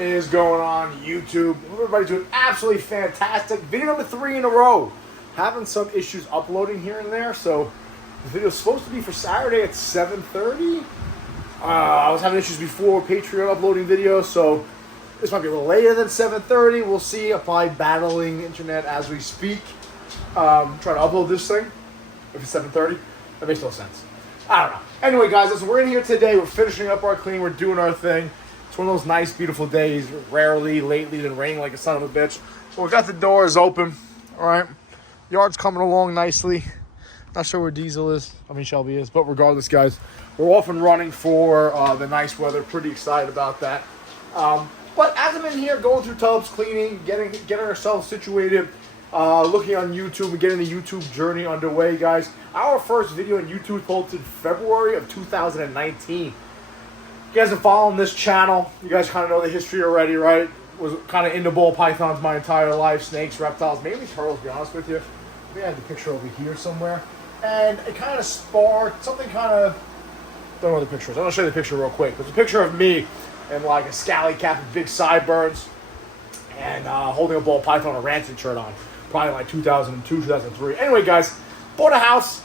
is going on YouTube? Everybody's doing absolutely fantastic. Video number 3 in a row. Having some issues uploading here and there, so the video is supposed to be for Saturday at 7:30. I was having issues before with Patreon uploading videos, so this might be a little later than 7:30. We'll see if I'm battling the internet as we speak. Trying to upload this thing. If it's 7:30, that makes no sense. I don't know. Anyway, guys, listen, we're in here today. We're finishing up our clean. We're doing our thing. It's one of those nice, beautiful days. Rarely, lately, been raining like a son of a bitch. So we got the doors open. All right. Yard's coming along nicely. Not sure where Diesel is. Shelby is. But regardless, guys, we're off and running for the nice weather. Pretty excited about that. But as I'm in here going through tubs, cleaning, getting ourselves situated, looking on YouTube and getting the YouTube journey underway, guys. Our first video on YouTube posted February of 2019. You guys are following this channel. You guys kind of know the history already, right? Was kind of into ball pythons my entire life. Snakes, reptiles, mainly turtles, to be honest with you. I think I have the picture over here somewhere. And it kind of sparked something kind of... Don't know what the picture is. I'm going to show you the picture real quick. It's a picture of me in like a scally cap with big sideburns and holding a ball python, a Rancid shirt on. Probably like 2002, 2003. Anyway, guys, bought a house.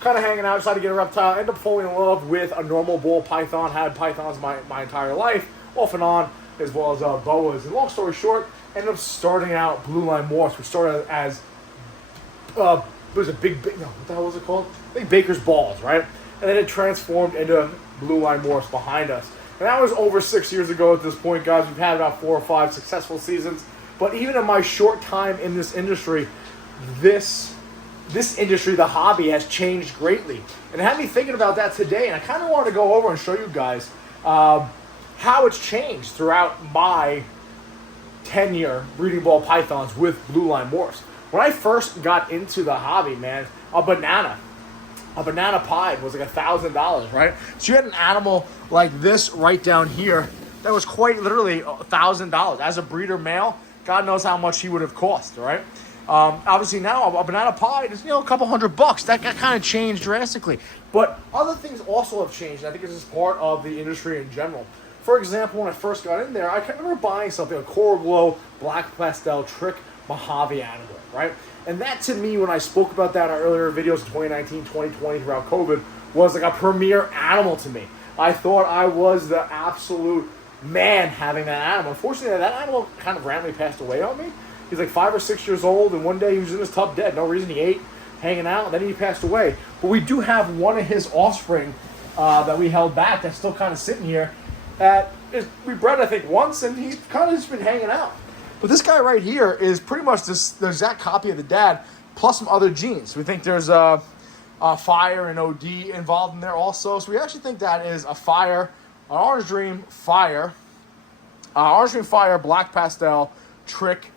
Kind of hanging out, decided to get a reptile. Ended up falling in love with a normal ball python. Had pythons my entire life, off and on, as well as boas. And long story short, ended up starting out blue line morphs. We started as what the hell was it called? Big Baker's balls, right? And then it transformed into blue line morphs behind us. And that was over 6 years ago at this point, guys. We've had about 4 or 5 successful seasons. But even in my short time in this industry, this industry, the hobby, has changed greatly. And it had me thinking about that today. And I kind of wanted to go over and show you guys how it's changed throughout my tenure breeding ball pythons with blue line morphs. When I first got into the hobby, man, a banana pied was like $1,000, right? So you had an animal like this right down here that was quite literally $1,000. As a breeder male, God knows how much he would have cost, right? Obviously now a banana pied is, a couple $100. That kind of changed drastically. But other things also have changed. I think this is part of the industry in general. For example, when I first got in there, I can remember buying something, a Coral Glow Black Pastel Trick Mojave animal, right? And that, to me, when I spoke about that in our earlier videos in 2019, 2020, throughout COVID, was like a premier animal to me. I thought I was the absolute man having that animal. Unfortunately, that animal kind of randomly passed away on me. He's like 5 or 6 years old, and one day he was in his tub dead. No reason. He ate, hanging out, and then he passed away. But we do have one of his offspring that we held back that's still kind of sitting here. We bred, I think, once, and he's kind of just been hanging out. But this guy right here is pretty much the exact copy of the dad, plus some other genes. We think there's a fire and OD involved in there also. So we actually think that is a fire, an Orange Dream fire, Black Pastel, Trick,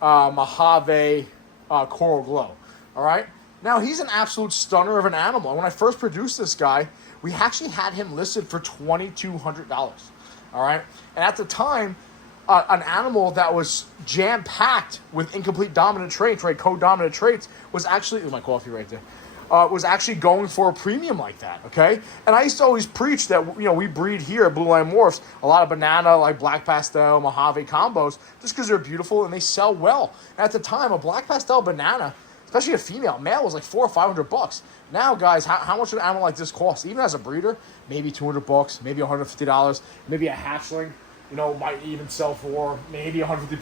Mojave, Coral Glow. All right? Now, he's an absolute stunner of an animal. And when I first produced this guy, we actually had him listed for $2,200. All right? And at the time, an animal that was jam-packed with incomplete dominant traits, right, co-dominant traits, was actually, my coffee right there, was actually going for a premium like that, okay? And I used to always preach that, we breed here at Blue Line Morphs, a lot of banana, like Black Pastel, Mojave combos, just because they're beautiful and they sell well. And at the time, a Black Pastel banana, especially a female, male was like $400 or $500. Now, guys, how much would an animal like this cost? Even as a breeder, maybe $200, maybe $150, maybe a hatchling, might even sell for maybe $150,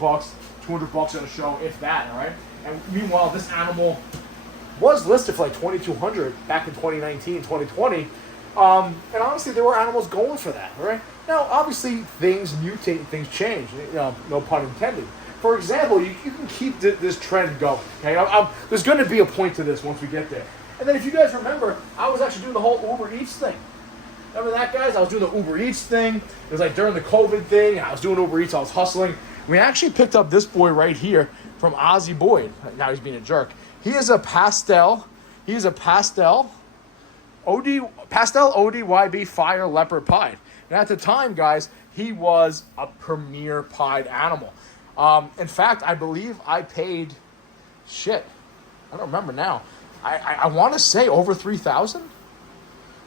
$200 at a show, if that, all right? And meanwhile, this animal was listed for like $2,200 back in 2019, 2020. And honestly, there were animals going for that, all right? Now, obviously, things mutate and things change, no pun intended. For example, you can keep this trend going, okay? There's going to be a point to this once we get there. And then if you guys remember, I was actually doing the whole Uber Eats thing. Remember that, guys? I was doing the Uber Eats thing. It was like during the COVID thing. I was doing Uber Eats. I was hustling. We actually picked up this boy right here from Ozzy Boyd. Now he's being a jerk. He is a pastel. He is a pastel ODYB Fire Leopard Pied. And at the time, guys, he was a premier pied animal. In fact, I believe I paid, I don't remember now. I want to say over $3,000.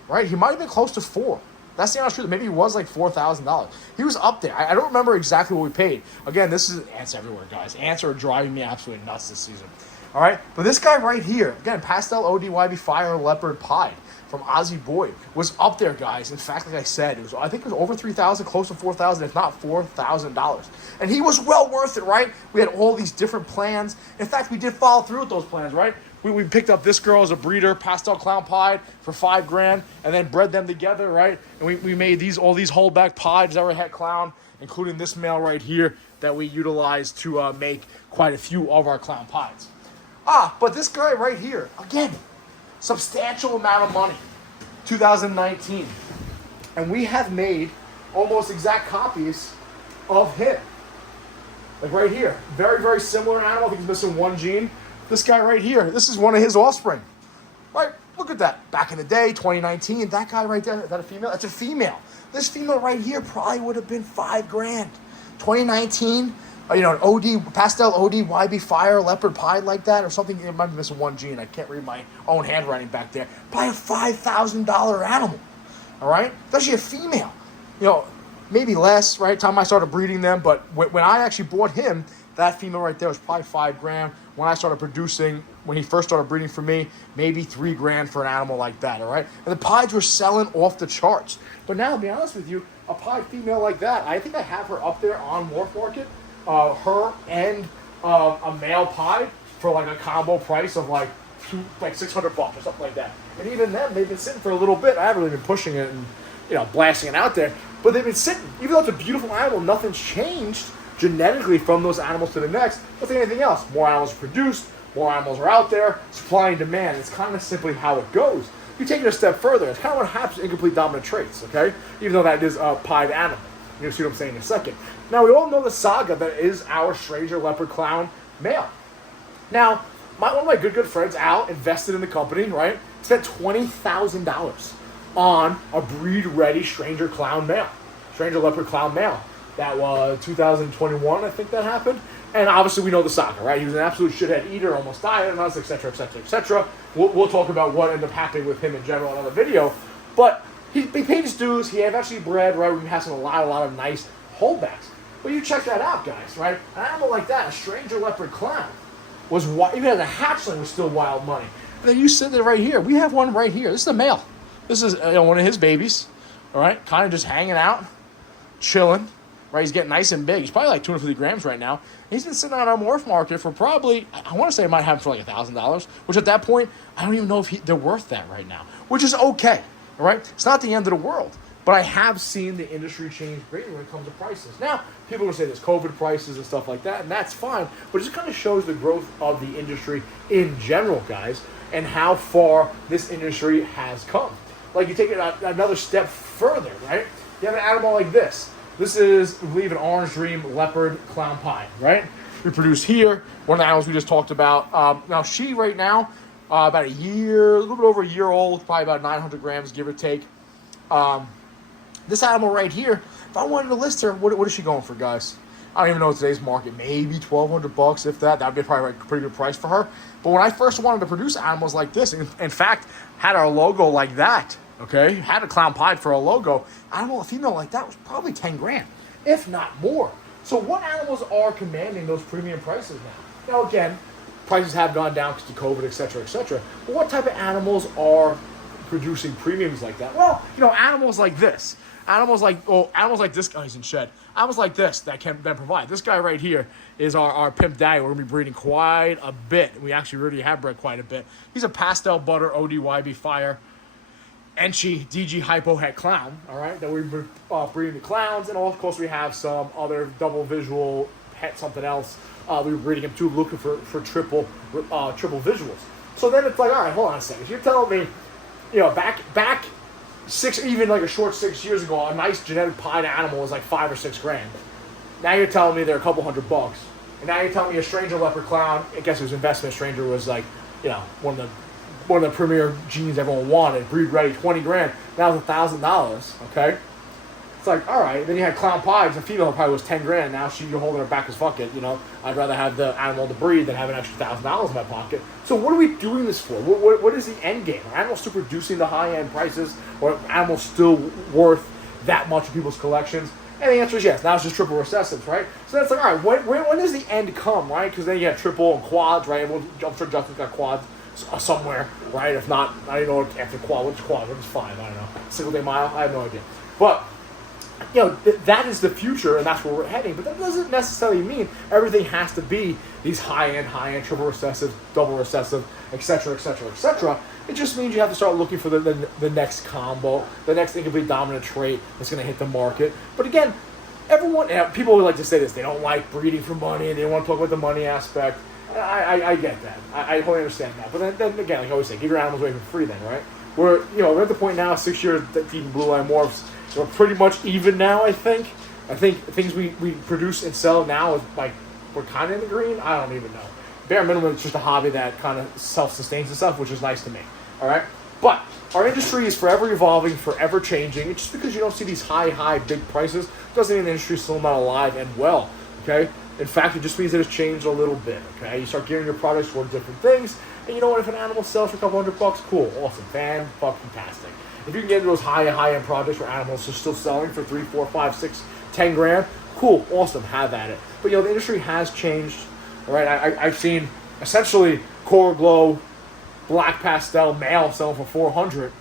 Right? He might have been close to $4,000. That's the honest truth. Maybe he was like $4,000. He was up there. I don't remember exactly what we paid. Again, this is ants everywhere, guys. Ants are driving me absolutely nuts this season. All right? But this guy right here, again, Pastel ODYB Fire Leopard Pied from Ozzy Boyd, was up there, guys. In fact, like I said, I think it was over $3,000, close to $4,000, if not $4,000. And he was well worth it, right? We had all these different plans. In fact, we did follow through with those plans, right? We picked up this girl as a breeder, Pastel Clown Pied, for $5,000, and then bred them together, right? And we made all these holdback pieds that were het clown, including this male right here that we utilized to make quite a few of our clown pieds. But this guy right here, again, substantial amount of money, 2019. And we have made almost exact copies of him. Like right here, very, very similar animal. I think he's missing one gene. This guy right here, this is one of his offspring. Right, look at that. Back in the day, 2019, that guy right there, is that a female? That's a female. This female right here probably would have been $5,000. 2019, an OD, Pastel ODYB Fire Leopard Pied like that, or something. It might be missing one gene. I can't read my own handwriting back there. Probably a $5,000 animal. All right, especially a female. Maybe less, right? Time I started breeding them, but when I actually bought him, that female right there was probably $5,000. When I started producing, when he first started breeding for me, maybe $3,000 for an animal like that, all right? And the pieds were selling off the charts. But now, to be honest with you, a pied female like that, I think I have her up there on Morph Market, her and a male pied for like a combo price of like $600 or something like that. And even then, they've been sitting for a little bit. I haven't really been pushing it and blasting it out there, but they've been sitting. Even though it's a beautiful animal, nothing's changed genetically from those animals to the next. But like anything else, more animals are produced, more animals are out there, supply and demand. It's kind of simply how it goes. You take it a step further, it's kind of what happens to incomplete dominant traits, okay? Even though that is a pied animal. You'll see what I'm saying in a second. Now, we all know the saga that is our Stranger Leopard Clown male. Now, one of my good friends, Al, invested in the company, right? Spent $20,000 on a breed-ready Stranger Clown male. Stranger Leopard Clown male. That was 2021, I think that happened. And obviously we know the saga, right? He was an absolute shithead eater, almost died on us, etc., etc., etc. We'll talk about what ended up happening with him in general in another video. But he paid his dues. He eventually bred, right? We had a lot of nice holdbacks. But you check that out, guys, right? An animal like that, a Stranger Leopard Clown, was even as a hatchling was still wild money. And then you sit there right here. We have one right here. This is a male. This is one of his babies, all right? Kind of just hanging out, chilling. Right, he's getting nice and big. He's probably like 250 grams right now. He's been sitting on our morph market for probably, I want to say I might have him for like $1,000, which at that point, I don't even know if they're worth that right now, which is okay, all right? It's not the end of the world, but I have seen the industry change greatly when it comes to prices. Now, people will say there's COVID prices and stuff like that, and that's fine, but it just kind of shows the growth of the industry in general, guys, and how far this industry has come. Like, you take it another step further, right? You have an animal like this. This is, I believe, an Orange Dream Leopard Clown Pie, right? Reproduced here. One of the animals we just talked about. Now, she right now, about a little bit over a year old, probably about 900 grams, give or take. This animal right here, if I wanted to list her, what is she going for, guys? I don't even know today's market. Maybe $1,200, if that. That would be probably a pretty good price for her. But when I first wanted to produce animals like this, in fact, had our logo like that, okay, had a clown pied for a logo, a female like that was probably $10,000, if not more. So what animals are commanding those premium prices now? Now again, prices have gone down because of COVID, etc., etc. But what type of animals are producing premiums like that? Well, animals like this. Animals like this guy's in shed. Animals like this that can then provide. This guy right here is our pimp daddy. We're going to be breeding quite a bit. We actually already have bred quite a bit. He's a Pastel Butter ODYB Fire Enchi DG Hypo Het Clown, all right, that we've been breeding the clowns, and of course we have some other double visual het something else. We were breeding him too, looking for triple visuals. So then it's like, all right, hold on a second. You're telling me, back 6, even like a short 6 years ago, a nice genetic pied animal was like $5 or $6,000. Now you're telling me they're a couple $100, and now you're telling me a Stranger Leopard Clown. I guess it was investment. Stranger was like, one of the premier genes everyone wanted, breed ready, $20,000. Now it's $1,000. Okay, It's like, all right. Then you had Clown Pies, a female probably was 10 grand. Now you're holding her back as fuck it. I'd rather have the animal to breed than have an extra $1,000 in my pocket. So what are we doing this for? What is the end game? Are animals still producing the high end prices, or are animals still worth that much in people's collections? And the answer is yes. Now it's just triple recessives, right? So that's like, all right, when does the end come, right? Because then you have triple and quads, right? I'm sure Justin's got quads somewhere, right? If not, I don't know after quad, what's quad? What is 5? I don't know. Single day mile? I have no idea. But that is the future, and that's where we're heading. But that doesn't necessarily mean everything has to be these high-end, triple recessive, double recessive, etc., etc., etc. It just means you have to start looking for the next combo, the next incomplete dominant trait that's going to hit the market. But again, people would like to say this. They don't like breeding for money, and they want to talk about the money aspect. I get that. I totally understand that. But then again, like I always say, give your animals away for free then, right? We're at the point now, 6 years deep in blue eye morphs. We're pretty much even now, I think. I think things we produce and sell now is like we're kind of in the green. I don't even know. Bare minimum, it's just a hobby that kind of self-sustains itself, which is nice to me. All right? But our industry is forever evolving, forever changing. And just because you don't see these high, big prices doesn't mean the industry is still not alive and well. Okay? In fact, it just means that it's changed a little bit. Okay? You start gearing your products toward different things. And you know what? If an animal sells for a couple $100, cool. Awesome. Fan-fucking-tastic. If you can get into those high-end projects where animals are still selling for 3, 4, 5, 6, 10 grand, cool, awesome, have at it. But the industry has changed. All right, I've seen essentially Coral Glow, Black Pastel male selling for 400.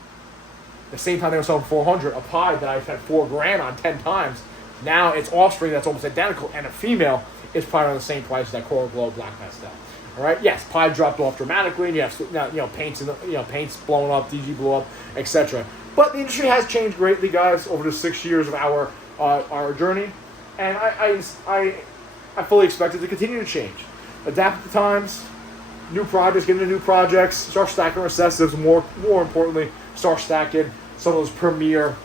The same time they were selling for 400, a pie that I've had 4 grand on 10 times. Now it's offspring that's almost identical, and a female is probably on the same price as that Coral Glow Black Pastel. All right. Yes, pie dropped off dramatically, and you have paints paints blowing up, DG blew up, etc. But the industry has changed greatly, guys, over the 6 years of our journey, and I fully expect it to continue to change. Adapt to the times, new projects, get into new projects, start stacking recessives. More importantly, start stacking some of those premier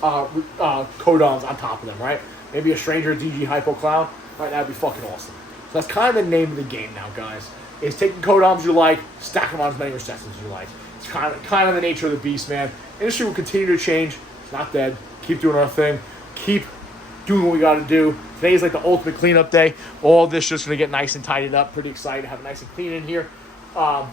codons on top of them. Right? Maybe a stranger DG hypo clown. Right? That'd be fucking awesome. So that's kind of the name of the game now, guys. Is taking codons you like, stack them on as many recessives as you like. It's kind of the nature of the beast, man. Industry will continue to change. It's not dead. Keep doing our thing. Keep doing what we got to do. Today is like the ultimate cleanup day. All this just going to get nice and tidied up. Pretty excited to have it nice and clean in here.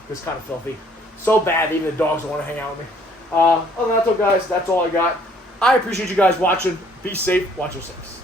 It's kind of filthy. So bad, even the dogs don't want to hang out with me. Other than that, though, guys, that's all I got. I appreciate you guys watching. Be safe. Watch yourselves.